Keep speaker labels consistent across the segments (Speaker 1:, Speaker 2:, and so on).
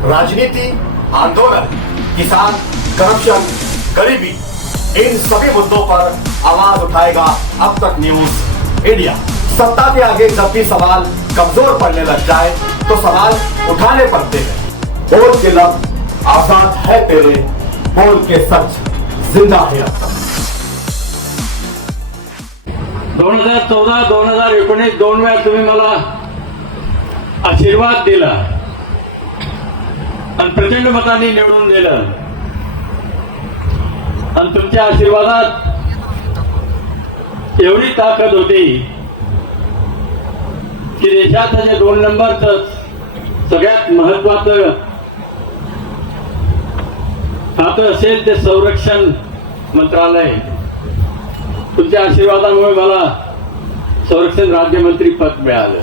Speaker 1: राजनीति, आंदोलन, किसान, करप्शन, गरीबी, इन सभी मुद्दों पर आवाज़ उठाएगा अब तक न्यूज़ इंडिया। सत्ता के आगे जब भी सवाल कमज़ोर पड़ने लग जाए तो सवाल उठाने पड़ते हैं। बोल के लफ्ज आज़ाद है तेरे, बोल के सच, ज़िंदा है अब तक।
Speaker 2: दोन हज़ार चौदा, दोन हज़ार एकोणीस, दोन वेळा तुम्ही मला आशीर्वाद दिला. आणि प्रचंड मतांनी निवडून दिलं आणि तुमच्या आशीर्वादात एवढी ताकद होती की देशात जे दोन नंबरच सगळ्यात महत्वाचं खातं असेल ते संरक्षण मंत्रालय. तुमच्या आशीर्वादामुळे मला संरक्षण राज्यमंत्री पद मिळालं.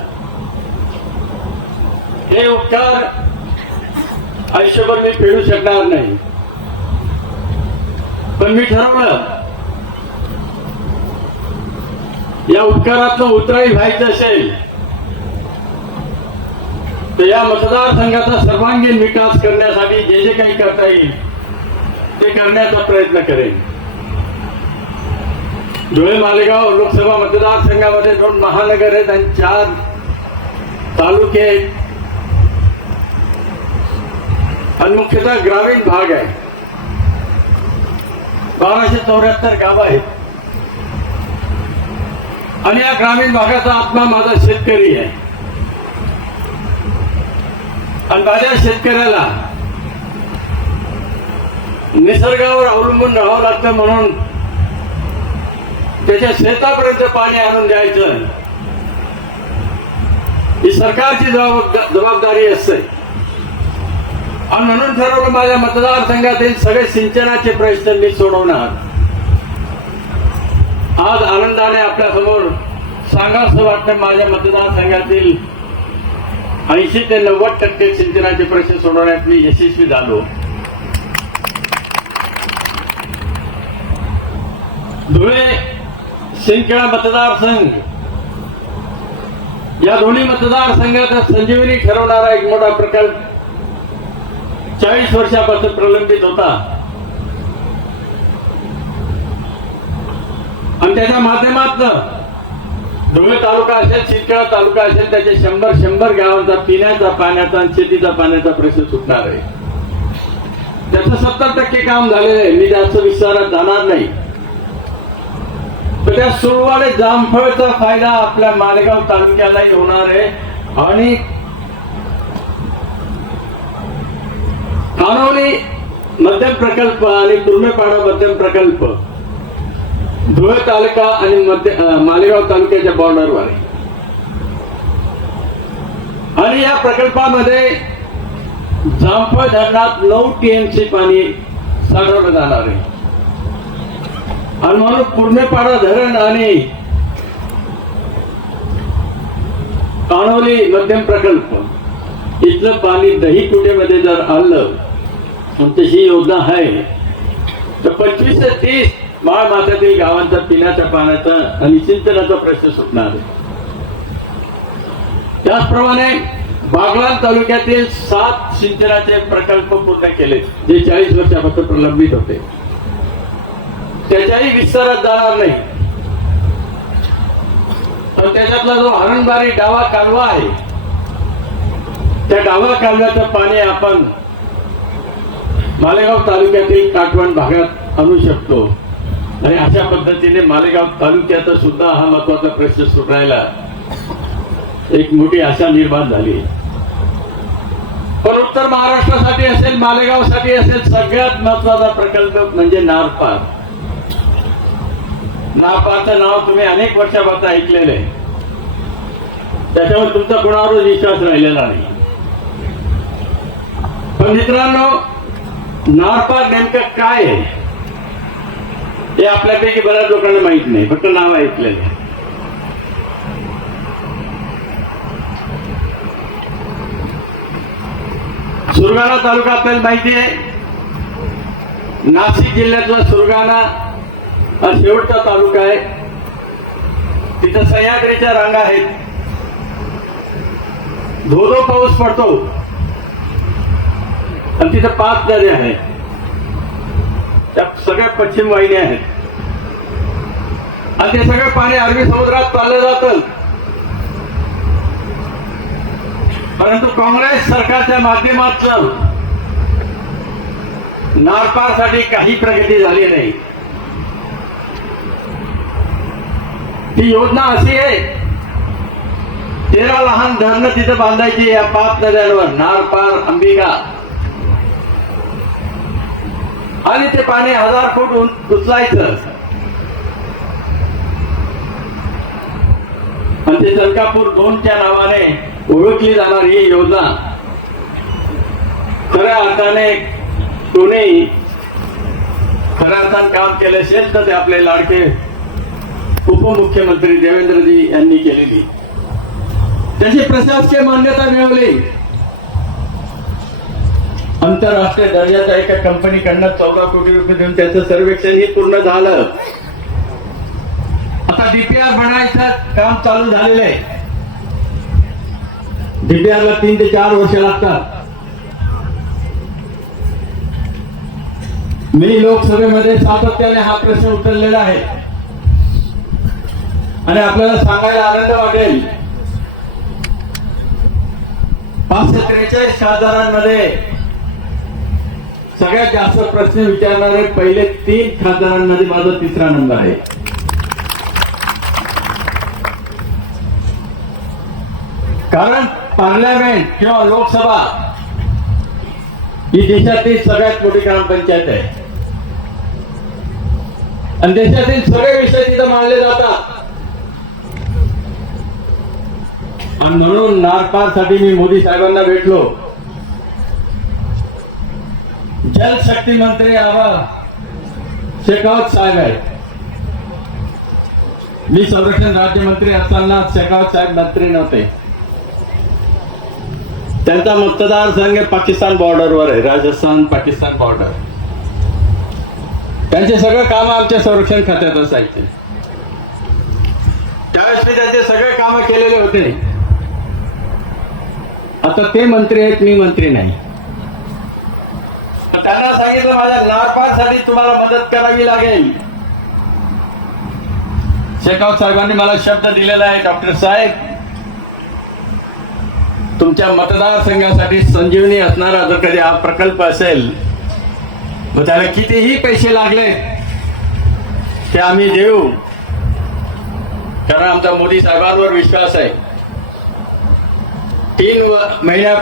Speaker 2: हे उपकार आयुष्यभर मी फेडू शकणार नाही. पण मी ठरवलं या उपकारातलं उतराई व्हायचं असेल तर या मतदारसंघाचा सर्वांगीण विकास करण्यासाठी जे जे काही करता येईल ते करण्याचा प्रयत्न करेन. धुळे मालेगाव लोकसभा मतदारसंघामध्ये दोन महानगर आहेत आणि चार तालुके आहेत. आणि मुख्यतः ग्रामीण भाग आहे. बाराशे चौऱ्याहत्तर गाव आहेत. आणि या ग्रामीण भागाचा आत्मा माझा शेतकरी आहे. आणि माझ्या शेतकऱ्याला निसर्गावर अवलंबून राहावं लागतं म्हणून त्याच्या शेतापर्यंत पाणी आणून द्यायचं. ही सरकारची जबाबदारी असते. आणि म्हणून ठरवलं माझ्या मतदारसंघातील सगळे सिंचनाचे प्रश्न मी सोडवणार. आज आनंदाने आपल्यासमोर सांगावंसं वाटतं माझ्या मतदारसंघातील ऐंशी ते नव्वद टक्के सिंचनाचे प्रश्न सोडवण्यात मी यशस्वी झालो. धुळे शिंदखेडा मतदारसंघ. या दोन्ही मतदारसंघात संजीवनी ठरवणारा एक मोठा प्रकल्प चाळीस वर्षापासून प्रलंबित होता. आणि त्याच्या माध्यमातून धुळे तालुका असेल शिंदखेडा तालुका असेल त्याचे शंभर शंभर गावांचा पिण्याचा पाण्याचा आणि शेतीचा पाण्याचा प्रश्न सुटणार आहे. त्याचं सत्तर टक्के काम झालेलं आहे. मी जास्त विचारात जाणार नाही. तर त्या सुरवाडे जामफळचा फायदा आपल्या मालेगाव तालुक्यालाही होणार आहे आणि कानोली मध्यम प्रकल्प आणि दुर्मेपाडा मध्यम प्रकल्प. धुळे तालुका आणि मध्य मालेगाव तालुक्याच्या बॉर्डरवर आहे. आणि या प्रकल्पामध्ये जामफळ धरणात नऊ टीएमसी पाणी साठवलं जाणार आहे. आणि म्हणून पूर्णेपाडा धरण आणि काणोली मध्यम प्रकल्प इथलं पाणी दही कुटेमध्ये जर आलं आणि तशी योजना आहे? तर पंचवीस ते तीस माळ मातातील गावांचा पिण्याच्या पाण्याचा आणि सिंचनाचा प्रश्न सुटणार आहे. त्याचप्रमाणे बागलान तालुक्यातील सात सिंचनाचे प्रकल्प पूर्ण केले जे चाळीस वर्षापासून प्रलंबित होते. त्याच्याही विस्तारात जाणार नाही. पण त्याच्यातला जो हरणबारी डावा कालवा आहे त्या डावा कालव्याचं पाणी आपण मालेगाव तालुक्यातील काटवण भागात आणू शकतो. आणि अशा पद्धतीने मालेगाव तालुक्याचा सुद्धा हा महत्त्वाचा प्रश्न सुटायला एक मोठी आशा निर्माण झाली. पण उत्तर महाराष्ट्रासाठी असेल मालेगावसाठी असेल सगळ्यात महत्त्वाचा प्रकल्प म्हणजे नारपार. नारपारचं नाव तुम्ही अनेक वर्षापासून ऐकलेलं आहे. त्याच्यावर तुमचा कुणावरच विश्वास राहिलेला नाही. पण मित्रांनो नारपार नेमकं काय आहे? हे आपल्यापैकी बऱ्याच लोकांना माहीत नाही फक्त नाव ऐकलेलं आहे. सुरगाणा तालुका आपल्याला माहिती आहे. नाशिक जिल्ह्यातला सुरगाणा हा शेवटचा तालुका आहे. तिथं सह्याद्रीच्या रांगा आहेत. धो धो पाऊस पडतो. आणि तिथं पाच नद्या आहेत. त्या सगळ्या पश्चिम वाहिन्या आहेत. आणि ते सगळं पाणी अरबी समुद्रात चाललं जातं. परंतु काँग्रेस सरकारच्या माध्यमातलं नारपारसाठी काही प्रगती झाली नाही. ती योजना अशी आहे तेरा लहान धरणं तिथं बांधायची या पाच नद्यांवर. नारपार अंबिका. आणि ते पाणी हजार फूट उचलायचं आणि ते चलकापूर दोनच्या नावाने ओळखली जाणारी ही योजना. खऱ्या अर्थाने कोणी खऱ्या अर्थाने काम केले असेल तर ते आपले लाडके उपमुख्यमंत्री देवेंद्रजी यांनी केलेली. त्याची प्रशासकीय मान्यता मिळवली. आंतरराष्ट्रीय दर्जाच्या एका कंपनीकडनं चौदा कोटी रुपये देऊन त्याचं सर्वेक्षण हे पूर्ण झालं. आता डीपीआर बनायचं काम चालू झालेलं आहे. डीपीआरला तीन ते चार वर्ष लागतात. मी लोकसभेमध्ये सातत्याने हा प्रश्न उचललेला आहे. आणि आपल्याला सांगायला आनंद वाटेल. पाचशे त्रेचाळीस खासदारांमध्ये सगळ्यात जास्त प्रश्न विचारणारे पहिले तीन खासदारांमध्ये माझा तिसरा नंबर आहे. कारण पार्लमेंट किंवा लोकसभा ही देशातील सगळ्यात मोठी ग्रामपंचायत आहे. आणि देशातील सगळे विषय तिथं मानले जातात. आणि म्हणून नारपारसाठी मी मोदी साहेबांना भेटलो. जलशक्ती मंत्री आवा शेखावत साहेब आहेत. मी संरक्षण राज्यमंत्री असताना शेखावत साहेब मंत्री नव्हते. त्यांचा मतदारसंघ पाकिस्तान बॉर्डरवर आहे राजस्थान पाकिस्तान बॉर्डर त्यांचे सगळे काम आमच्या संरक्षण खात्यात असायचे. त्यावेळेस मी त्यांचे सगळे काम केलेले होते. आता ते मंत्री आहेत मी मंत्री नाही. त्यांना सांगितलं माझ्या नारपारसाठी तुम्हाला मदत करावी लागेल. शेखाव साहेबांनी मला शब्द दिलेला आहे डॉक्टर साहेब. तुमच्या मतदारसंघासाठी संजीवनी असणारा जर कधी हा प्रकल्प असेल मग त्याला कितीही पैसे लागले ते आम्ही देऊ. कारण आमचा मोदी साहेबांवर विश्वास आहे. तीन व- महिन्या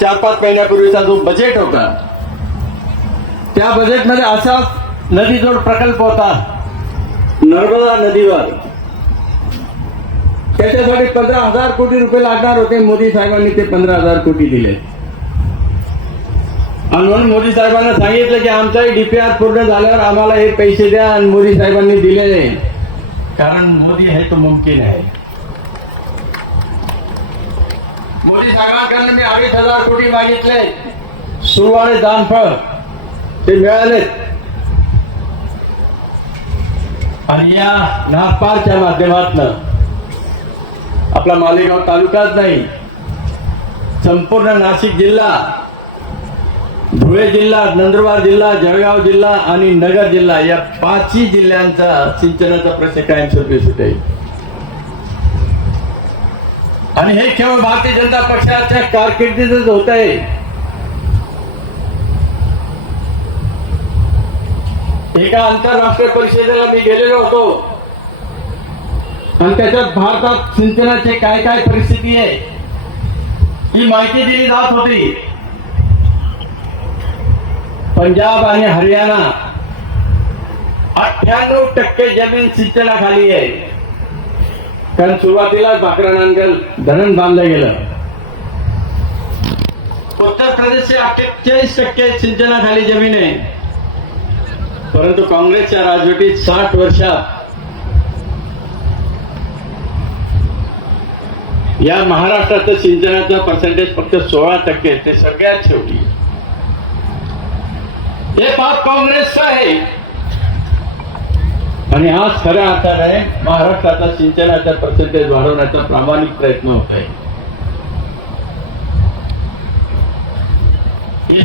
Speaker 2: चार पाच महिन्यापूर्वीचा जो बजेट होता त्या बजेटमध्ये असाच नदीजोड प्रकल्प होता. नर्मदा नदीवर. त्याच्यासाठी पंधरा हजार कोटी रुपये लागणार होते. मोदी साहेबांनी ते पंधरा हजार कोटी दिले. आणि म्हणून मोदी साहेबांना सांगितलं की आमचाही डीपीआर पूर्ण झाल्यावर आम्हाला हे पैसे द्या आणि मोदी साहेबांनी दिले. नाही कारण मोदी हे तो मुमकिन आहे. मोदी साहेबांकडनं मी अडीच हजार कोटी मागितले. सुरवाळे दानफळ ते मिळालेत. आणि या नागपारच्या माध्यमातनं आपला मालेगाव तालुकाच नाही संपूर्ण नाशिक जिल्हा धुळे जिल्हा नंदुरबार जिल्हा जळगाव जिल्हा आणि नगर जिल्हा या पाचही जिल्ह्यांचा सिंचनाचा प्रश्न कायमस्वरूपी सुटेल आणि हे केवळ भारतीय जनता पक्षाच्या कारकिर्दीतच होत आहे. एका आंतरराष्ट्रीय परिषदेला मी गेलेलो होतो. आणि त्याच्यात भारतात सिंचनाची काय काय परिस्थिती आहे ही माहिती दिली जात होती. पंजाब आणि हरियाणा अठ्ठ्याण्णव टक्के जमीन सिंचनाखाली आहे. कारण सुरुवातीला बाकरा धरण बांधलं गेलं. उत्तर प्रदेशचे अठ्ठेचाळीस टक्के सिंचनाखाली जमीन आहे. परंतु काँग्रेसच्या राजवटीत साठ वर्षात या महाराष्ट्राचं सिंचनाचं पर्सेंटेज फक्त सोळा टक्के ते सगळ्यात शेवटी हे पाप काँग्रेसचं आहे. आणि आज खऱ्या अर्थाने महाराष्ट्राचा सिंचनाचा पर्सेंटेज वाढवण्याचा प्रामाणिक प्रयत्न होत आहे.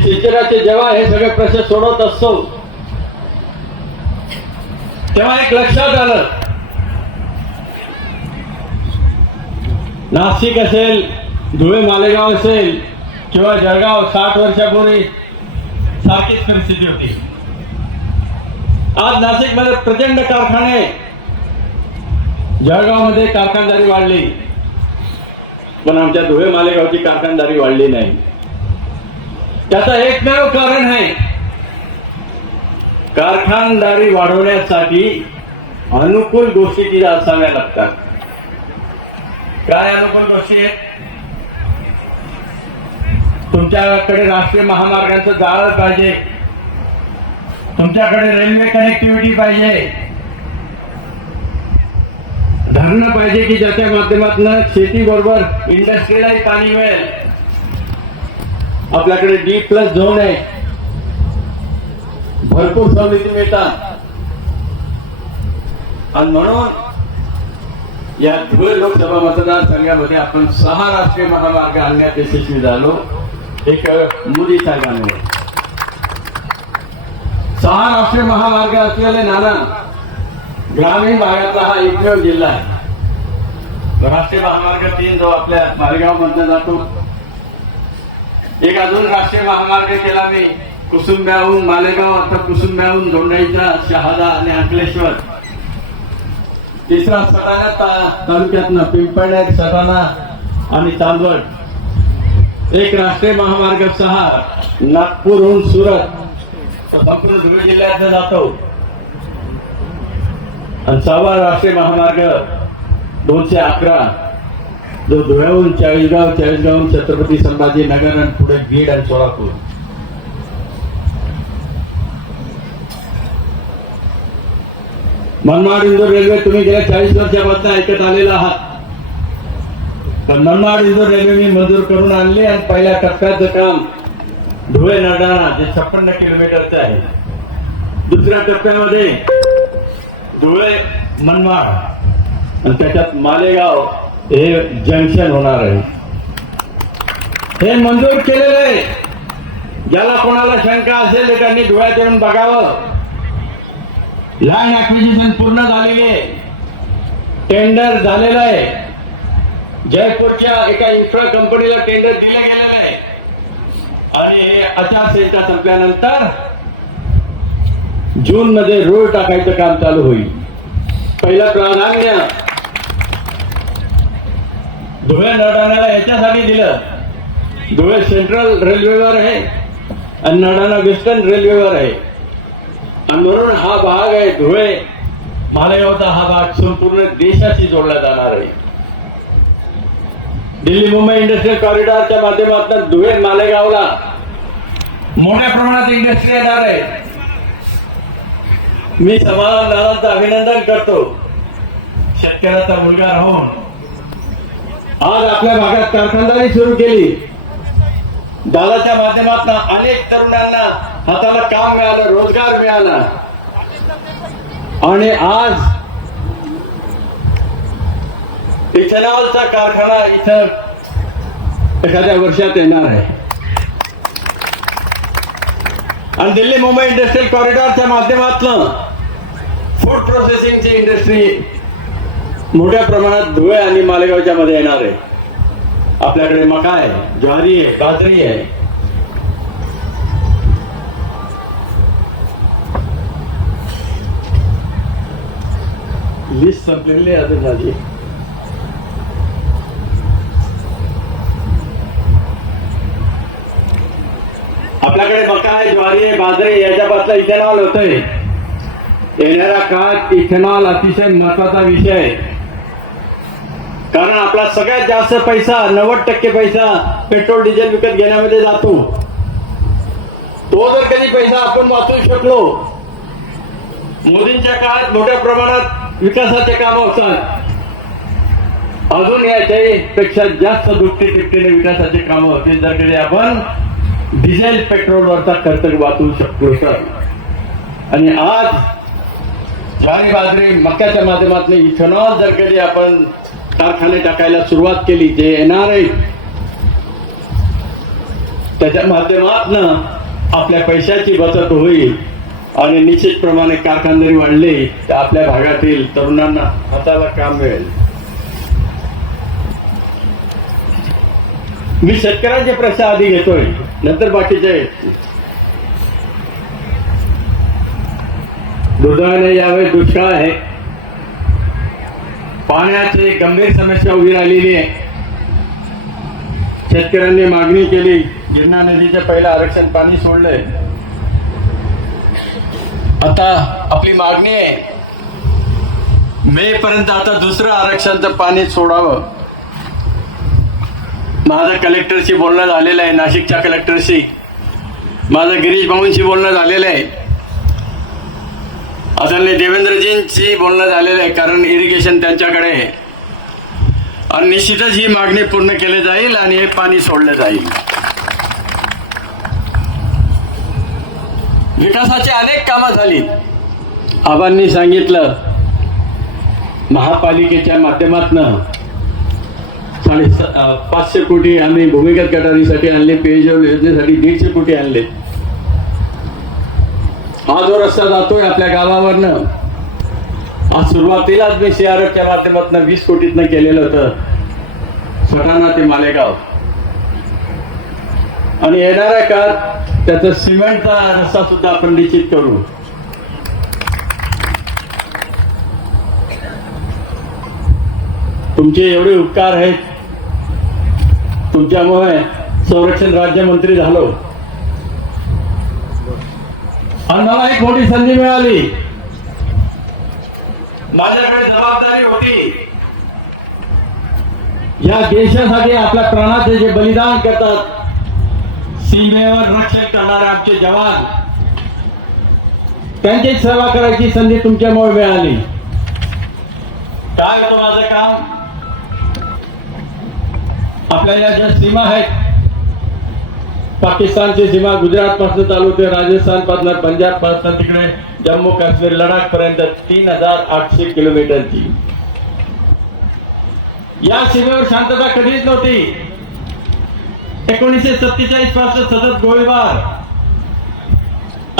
Speaker 2: सिंचनाचे जेव्हा हे सगळे प्रश्न सोडवत असतो तेव्हा एक लक्षात आलं. नाशिक असेल धुळे मालेगाव असेल किंवा जळगाव साठ वर्षापूर्वी सारखीच परिस्थिती होती. आज नाशिकमध्ये प्रचंड कारखाने जळगावमध्ये कारखानदारी वाढली. पण आमच्या धुळे मालेगावची कारखानदारी वाढली नाही. त्याचं एकमेव कारण आहे कारखानदारी वाढवण्यासाठी अनुकूल गोष्टी तिला असाव्या लागतात. काय अनुकूल गोष्टी आहेत? तुमच्याकडे राष्ट्रीय महामार्गांचं जाळ पाहिजे. तुमच्याकडे रेल्वे कनेक्टिव्हिटी पाहिजे. धरणं पाहिजे की ज्याच्या माध्यमातून शेती बरोबर इंडस्ट्रीलाही पाणी मिळेल. आपल्याकडे डी प्लस झोन आहे. भरपूर सवलती मिळतात आणि म्हणून या धुळे लोकसभा मतदारसंघामध्ये आपण सहा राष्ट्रीय महामार्ग आणण्यात यशस्वी झालो. एक मोदी साहेबांमुळे सहा राष्ट्रीय महामार्ग असलेले नाना ग्रामीण भागातला हा एकमेव जिल्हा आहे. राष्ट्रीय महामार्ग तीन जो आपल्या मारेगाव मधला जातो. एक अजून राष्ट्रीय महामार्ग केला मी. कुसुंब्याहून मालेगाव आता कुसुंब्याहून धोंडाईचा शहादा आणि अंकलेश्वर. तिसरा सटाणा तालुक्यातनं पिंपळनेर सटाणा आणि चांदवड. एक राष्ट्रीय महामार्ग सहा नागपूरहून सुरत. संपूर्ण धुळे जिल्ह्यात जातो. आणि सहावा राष्ट्रीय महामार्ग दोनशे अकरा. जो धुळ्याहून चाळीसगाव चाळीसगावहून छत्रपती संभाजीनगर आणि पुढे बीड आणि सोलापूर. मनमाड इंदोर रेल्वे तुम्ही गेल्या चाळीस वर्षापासून ऐकत आलेला आहात. पण मनमाड इंदोर रेल्वे मी मंजूर करून आणली आणि पहिल्या टप्प्याचं काम धुळे नरडाणा जे छप्पन्न किलोमीटरचं आहे. दुसऱ्या टप्प्यामध्ये धुळे मनमाड आणि त्याच्यात मालेगाव हे जंक्शन होणार आहे. हे मंजूर केलेलं आहे. ज्याला कोणाला शंका असेल त्यांनी धुळ्यात येऊन बघावं. लँड ऍक्विजिशन पूर्ण झालेली आहे. टेंडर झालेलं आहे. जयपूरच्या एका इन्फ्रा कंपनीला टेंडर दिलं गेलेलं आहे. आणि हे आचारसंहिता संपल्यानंतर जून मध्ये रोड टाकायचं काम चालू होईल. पहिलं प्राधान्य धुळे नडाण्याला याच्यासाठी दिलं. धुळे सेंट्रल रेल्वेवर आहे आणि नरडाणा वेस्टर्न रेल्वेवर आहे. आणि म्हणून हा भाग आहे धुळे. मालेगावचा हा भाग संपूर्ण देशाशी जोडला जाणार आहे. दिल्ली मुंबई इंडस्ट्रियल कॉरिडॉरच्या माध्यमातून धुळे मालेगावला मोठ्या प्रमाणात इंडस्ट्री येणार आहे. मी समाधान दादांचं अभिनंदन करतो. शेतकऱ्याचा मुलगा राहून. आज आपल्या भागात कारखानदारी सुरू केली. दादाच्या माध्यमातून अनेक तरुणांना हाताला काम मिळालं रोजगार मिळाला. आणि आज इथेनॉलचा कारखाना इथं एखाद्या वर्षात येणार आहे. आणि दिल्ली मुंबई इंडस्ट्रियल कॉरिडॉरच्या माध्यमातून फूड प्रोसेसिंगची इंडस्ट्री मोठ्या प्रमाणात धुळे आणि मालेगावच्या मध्ये येणार आहे. आपल्याकडे मका आहे ज्वारी आहे बाजरी आहे. लिस्ट संपलेली आहे अजून माझी. आपल्याकडे मका आहे ज्वारी आहे बाजरी आहे, याच्यापासून इथेनॉल होतंय. येणाऱ्या काळात इथेनॉल अतिशय महत्त्वाचा विषय आहे. कारण आपला सगळ्यात जास्त पैसा नव्वद टक्के पैसा पेट्रोल डिझेल विकत घेण्यामध्ये जातो. तो जर कधी पैसा आपण वाचवू शकलो मोदींच्या काळात मोठ्या प्रमाणात विकासाचे काम होतात. अजून याच्याही पेक्षा जास्त दुपटी तिपटीने विकासाचे काम होतील जर कधी आपण डिझेल पेट्रोलवरचा खर्च वाचवू शकतो सर आणि आज ज्वारी बाजरी मक्याच्या माध्यमातून इथेनॉल जर कधी आपण कारखाने टाकायला सुरुवात केली जे येणार आहे त्याच्या माध्यमातून आपल्या पैशाची बचत होईल आणि निश्चितप्रमाणे कारखानदारी वाढली तर आपल्या भागातील तरुणांना हाताला काम मिळेल. मी शेतकऱ्यांचे प्रश्न आधी घेतोय नंतर बाकीचे. दुर्दैवाने यावेळी दुष्काळ आहे. पाण्याची गंभीर समस्या उभी राहिलेली आहे. शेतकऱ्यांनी मागणी केली गिरणा नदीचे पहिलं आरक्षण पाणी सोडलंय. आता आपली मागणी आहे मे पर्यंत आता दुसरं आरक्षणचं पाणी सोडावं. माझं कलेक्टरशी बोलणं झालेलं आहे नाशिकच्या कलेक्टरशी माझं गिरीश भाऊंशी बोलणं झालेलं आहे. आदरणीय देवेंद्रजींशी बोलणं झालेलं आहे कारण इरिगेशन त्यांच्याकडे आहे. आणि निश्चितच ही मागणी पूर्ण केली जाईल आणि हे पाणी सोडलं जाईल. विकासाची अनेक कामं झाली. आबांनी सांगितलं महापालिकेच्या माध्यमातनं साडे पाचशे कोटी आम्ही भूमिगत गटारीसाठी आणले पेयजल योजनेसाठी दीडशे कोटी आणले. हा जो रस्ता जातोय आपल्या गावावरनं. आज सुरुवातीलाच मी सीआरएफच्या माध्यमातून वीस कोटीतनं केलेलं होतं. स्वतःना ते मालेगाव. आणि येणाऱ्या काळात त्याचा सिमेंटचा रस्ता सुद्धा आपण निश्चित करू. तुमचे एवढे उपकार आहेत. तुमच्यामुळे संरक्षण राज्यमंत्री झालो. आणि मला एक मोठी संधी मिळाली. माझ्याकडे जबाबदारी होती. या देशासाठी आपल्या प्राणाचे जे बलिदान करतात सीमेवर रक्षण करणारे आमचे जवान. त्यांची सेवा करायची संधी तुमच्यामुळे मिळाली. काय होतं माझं काम? आपल्या या ज्या सीमा आहेत पाकिस्तानची सीमा गुजरात पासून चालू होते. राजस्थानपासून पंजाबपासून तिकडे जम्मू काश्मीर लडाख पर्यंत तीन हजार आठशे किलोमीटरची. या सीमेवर शांतता कधीच नव्हती. एकोणीसशे सत्तेचाळीसपासून सतत गोळीबार.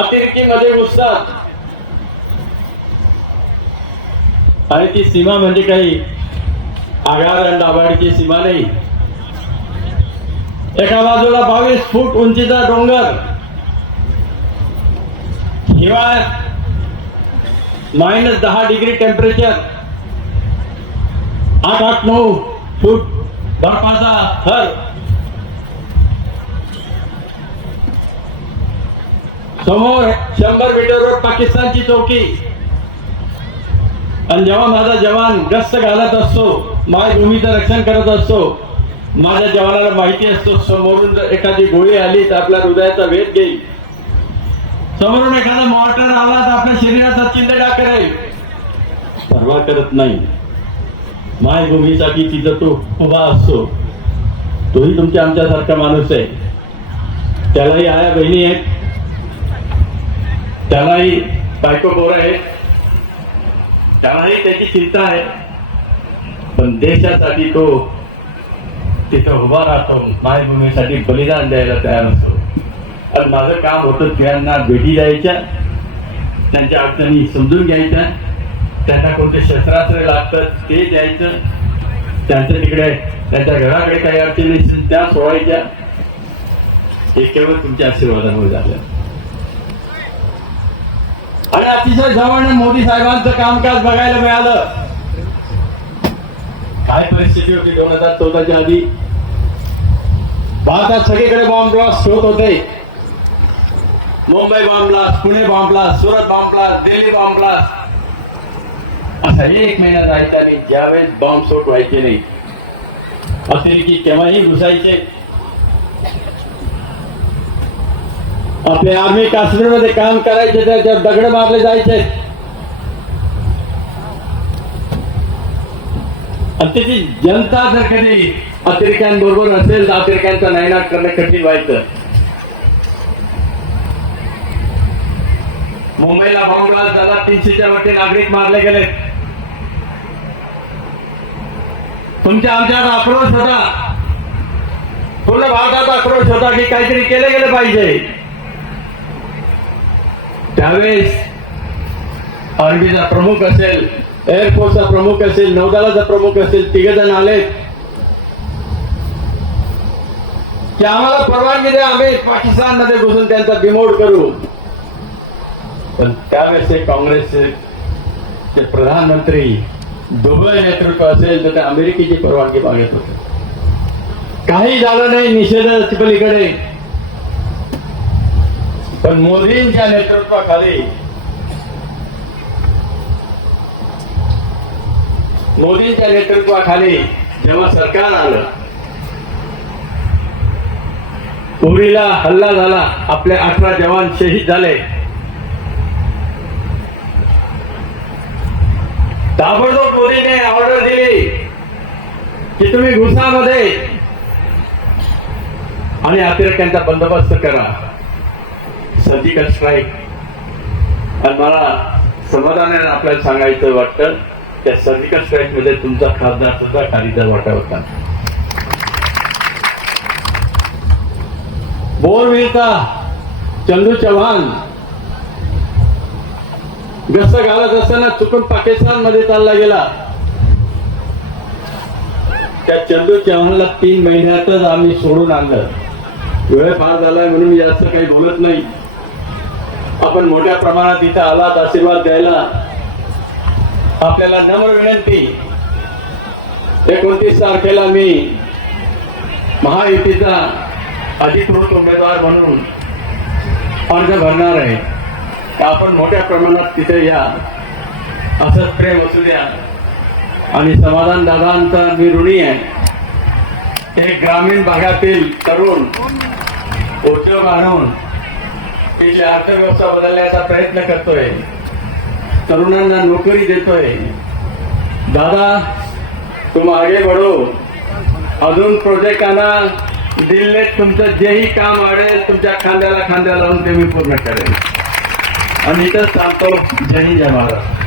Speaker 2: अतिरेकीमध्ये घुसतात. आणि ती सीमा म्हणजे काही आगार आणि दाभाडीची सीमा नाही. एका बाजूला बावीस फूट उंचीचा डोंगर. हिवाळ्यात मायनस दहा डिग्री टेम्परेचर. आठ आठ नऊ फूट बर्फाचा थर. समोर शंभर मीटरवर पाकिस्तानची चौकी. आणि जेव्हा माझा जवान गस्त घालत असतो मायभूमीचं रक्षण करत असतो माझ्या जवानाला माहिती असतो समोरून जर एखादी गोळी आली तर आपल्या हृदयाचा वेध घेईल. समोरून एखादा मॉर्टर आला तर आपल्या शरीराचा चिंदडा करेल परवा करत नाही. मायभूमीसाठी तिथं तो उभा असतो. तोही तुमच्या आमच्यासारखा माणूस आहे. त्यालाही आया बहिणी आहेत. त्यालाही बायको बोर आहे त्यालाही त्याची चिंता आहे. पण देशासाठी तो तिथं उभा राहतो. मायभूमीसाठी बलिदान द्यायला तयार असतो. आणि माझं काम होतं त्यांना भेटी द्यायच्या त्यांच्या अडचणी समजून घ्यायच्या. त्यांना कोणते शस्त्रास्त्र लागतं ते द्यायचं. त्यांच्या तिकडे त्यांच्या घराकडे काही अडचणी असतील त्या सोडायच्या. हे केवळ तुमच्या आशीर्वादामुळे झालं. आणि अतिशय जवळ मोदी साहेबांचं कामकाज बघायला मिळालं. काय परिस्थिती होती दोन हजार चौदाच्या आधी? भारतात सगळीकडे बॉम्ब ब्लास्ट होत होते. Mumbai bomb blast Pune bomb blast Surat bomb blast Delhi bomb blast असा एक महिना जायचा नाही ज्यावेळेस बॉम्ब सोट व्हायचे नाही. अतिरेकी केव्हाही घुसायचे. आपले आर्मी काश्मीरमध्ये काम करायचे त्याच्यात दगड मारले जायचे. आणि त्याची जनता जर कधी अतिरेक्यांबरोबर असेल तर अतिरेक्यांचा नायनाट करणं कठीण व्हायचं. मुंबईला भाऊला झाला तीनशेच्या वरती नागरिक मारले गेले. तुमच्या आमच्या आक्रोश होता. पूर्ण भारतात आक्रोश होता की काहीतरी केले गेले पाहिजे. त्यावेळेस आर्मीचा प्रमुख असेल एअरफोर्सचा प्रमुख असेल नौदलाचा प्रमुख असेल तिघ जण आले की आम्हाला परवानगी द्या आम्ही पाकिस्तानमध्ये घुसून त्यांचा बिमोड करू. पण त्यावेळेस काँग्रेसचे प्रधानमंत्री दुबई नेतृत्व असेल तर ते अमेरिकेची परवानगी मागत होते. काही झालं नाही निषेधाच्या पलीकडे. पण मोदींच्या नेतृत्वाखाली मोदींच्या नेतृत्वाखाली जेव्हा सरकार आलं उरीला हल्ला झाला आपले अठरा जवान शहीद झाले. ताबडतोब मोदीने ऑर्डर दिली की तुम्ही घुसामध्ये आणि अतिरेक्यांचा बंदोबस्त करा. सर्जिकल स्ट्राईक आणि मला समाधानाने आपल्याला सांगायचं वाटतं त्या सर्जिकल स्ट्राईकमध्ये तुमचा खासदार सुद्धा खालीचा वाटा होता. बोरवीरचा चंदू चव्हाण. गस्त घालत असताना चुकून पाकिस्तानमध्ये चालला गेला. त्या चंदू चव्हाणला तीन महिन्यातच आम्ही सोडून आणलं. वेळ फार झालाय म्हणून मी जास्त काही बोलत नाही. आपण मोठ्या प्रमाणात इथं आलात आशीर्वाद द्यायला. आपल्याला नम्र विनंती. एकोणतीस तारखेला मी महायुतीचा अधिकृत उमेदवार म्हणून अर्ज भरणार आहे. आपण मोठ्या प्रमाणात तिथे या. असंच प्रेम असू द्या. आणि समाधान दादांचा मी ऋणी आहे. हे ग्रामीण भागातील तरुण उद्योग आणून तिची अर्थव्यवस्था बदलण्याचा प्रयत्न करतोय. तरुणांना नोकरी देतोय. दादा तुम आगे बढो. अजून प्रोजेक्टांना आणा दिल्लीत तुमचं जेही काम वाढेल तुमच्या खांद्याला खांद्या लावून ते मी पूर्ण करेन. आणि इथंच सांगतो जय हिंद जय महाराज